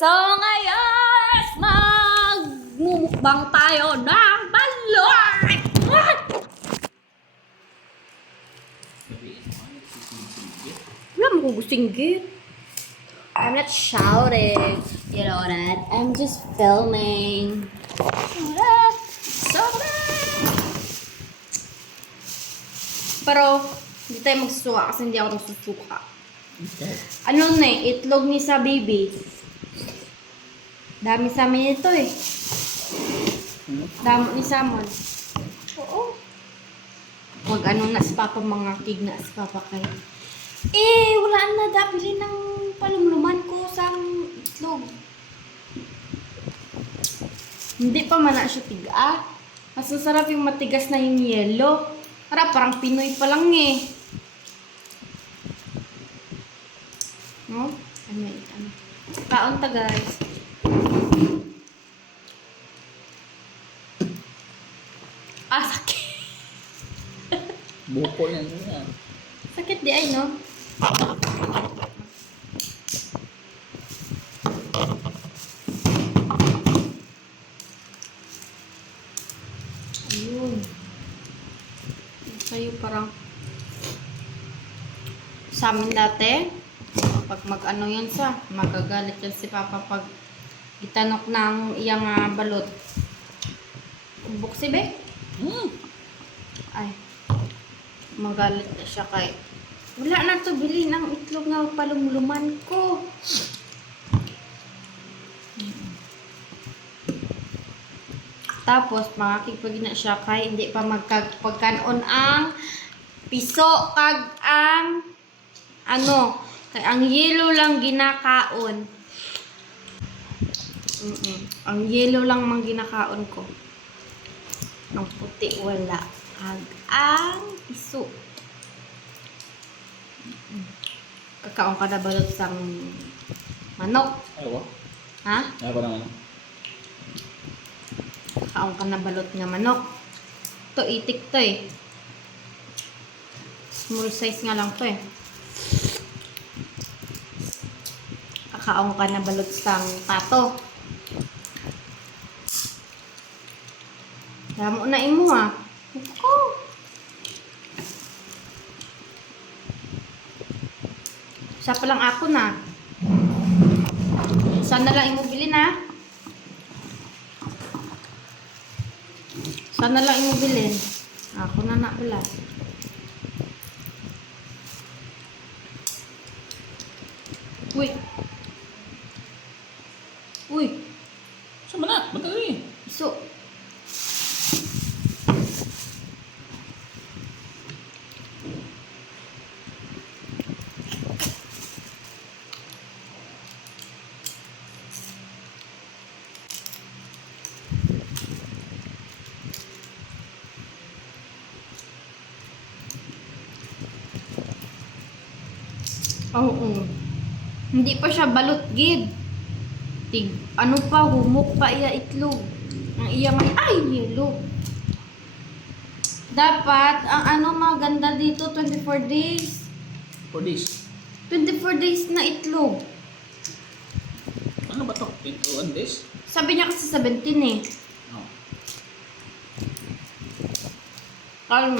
So ngayon, magmumukbang tayo ng balot! Wala mo kung gusinggit. I'm not shouting. You know that? I'm just filming. Pero, hindi tayo magsusuka kasi hindi ako magsusuka. Ano na itlog ni sa baby. Dami sa amin ito eh. Damo ni Samon. Oo. Wag ano na si Papa mga kig na si Papa kay. Wala na dapili ng palumluman ko sa itlog. Hindi pa man na siya tiga. Mas masarap yung matigas na yung yelo. Parang Pinoy pa lang eh. No? Ano? Kaon ta guys. Sakit. Buko yan yan. Sakit di ay, no? Ayun. Sa'yo parang sa amin dati, pag mag-ano yan magagalit yan si Papa pag itanok ng iyang balot. Buksi be? Ay, magalit na siya kay wala na to bili ng itlog nga palumluman ko. Tapos makakipag na siya kay hindi pa magpagkanon ang piso kag ang kay ang yelo lang ginakaon. Ang yelo lang mang ginakaon ko. Ang puti wala. Kag ang piso. Kakaon ka na balot sang manok. Ayaw ko? Ha? Ayaw ko naman. Kakaon ka na balot nga manok. To itik to eh. Small size nga lang to eh. Kakaon ka na balot sang pato. Damo na imo Ako. Isa pa lang ako na. Sana lang imo bilhin ha. Sana lang imo bilhin. Ako na pala. Uy. Sama na, madali. So, oo. Hindi pa siya balot gid. Ano pa, humok pa iya itlog. Ang iya yelo. Dapat, ang maganda dito, 24 days. For this. 24 days na itlog. Ano ba to? 21 days? Sabi niya kasi 17 eh. No.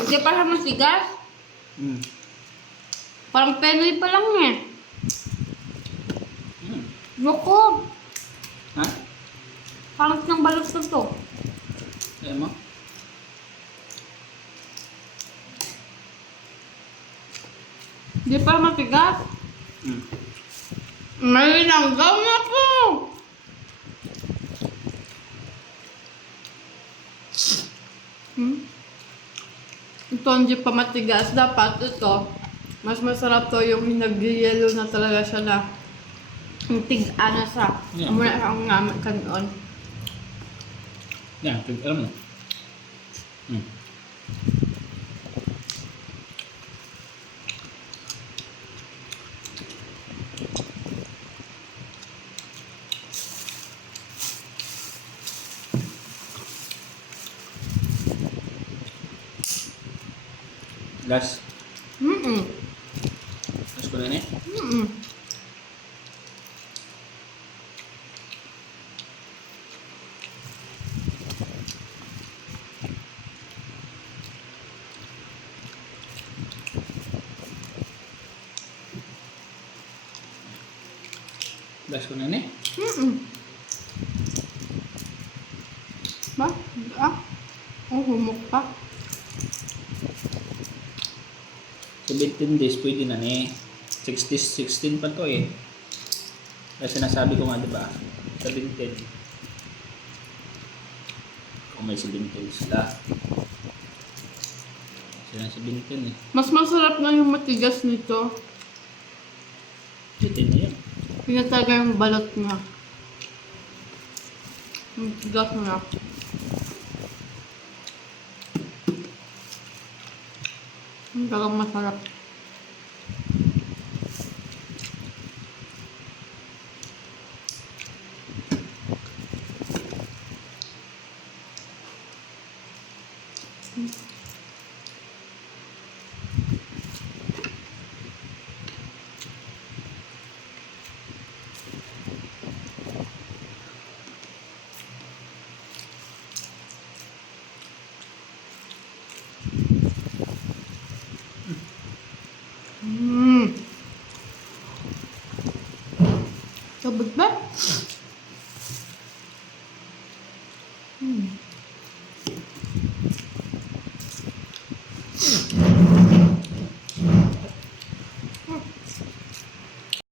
Di pa siya masigas. Parang Penoy pa lang eh. Loko. Ha? Pangit ng balot ko to. Ayaw mo? Di pa matigas. May langgam na po. Ito hindi pa matigas. Dapat ito. Mas masarap to yung nag-yellow na talaga siya na tig-ano sa. Yeah. Muna ang ngamit ka noon. Yan, alam mo. Last. Last ko na eh. Gas ko na ni. Ba? Oh, humok pa. 17 days pwede na ni. 16 pa to eh. Kasi sinasabi ko nga diba, 17. Kung may 17 sila. Sila 17 eh. Mas masarap na yung matigas nito. 17 na yun. Yun talaga yung balot niya. Yung tigas niya. Yung talagang masarap. Sabag ba?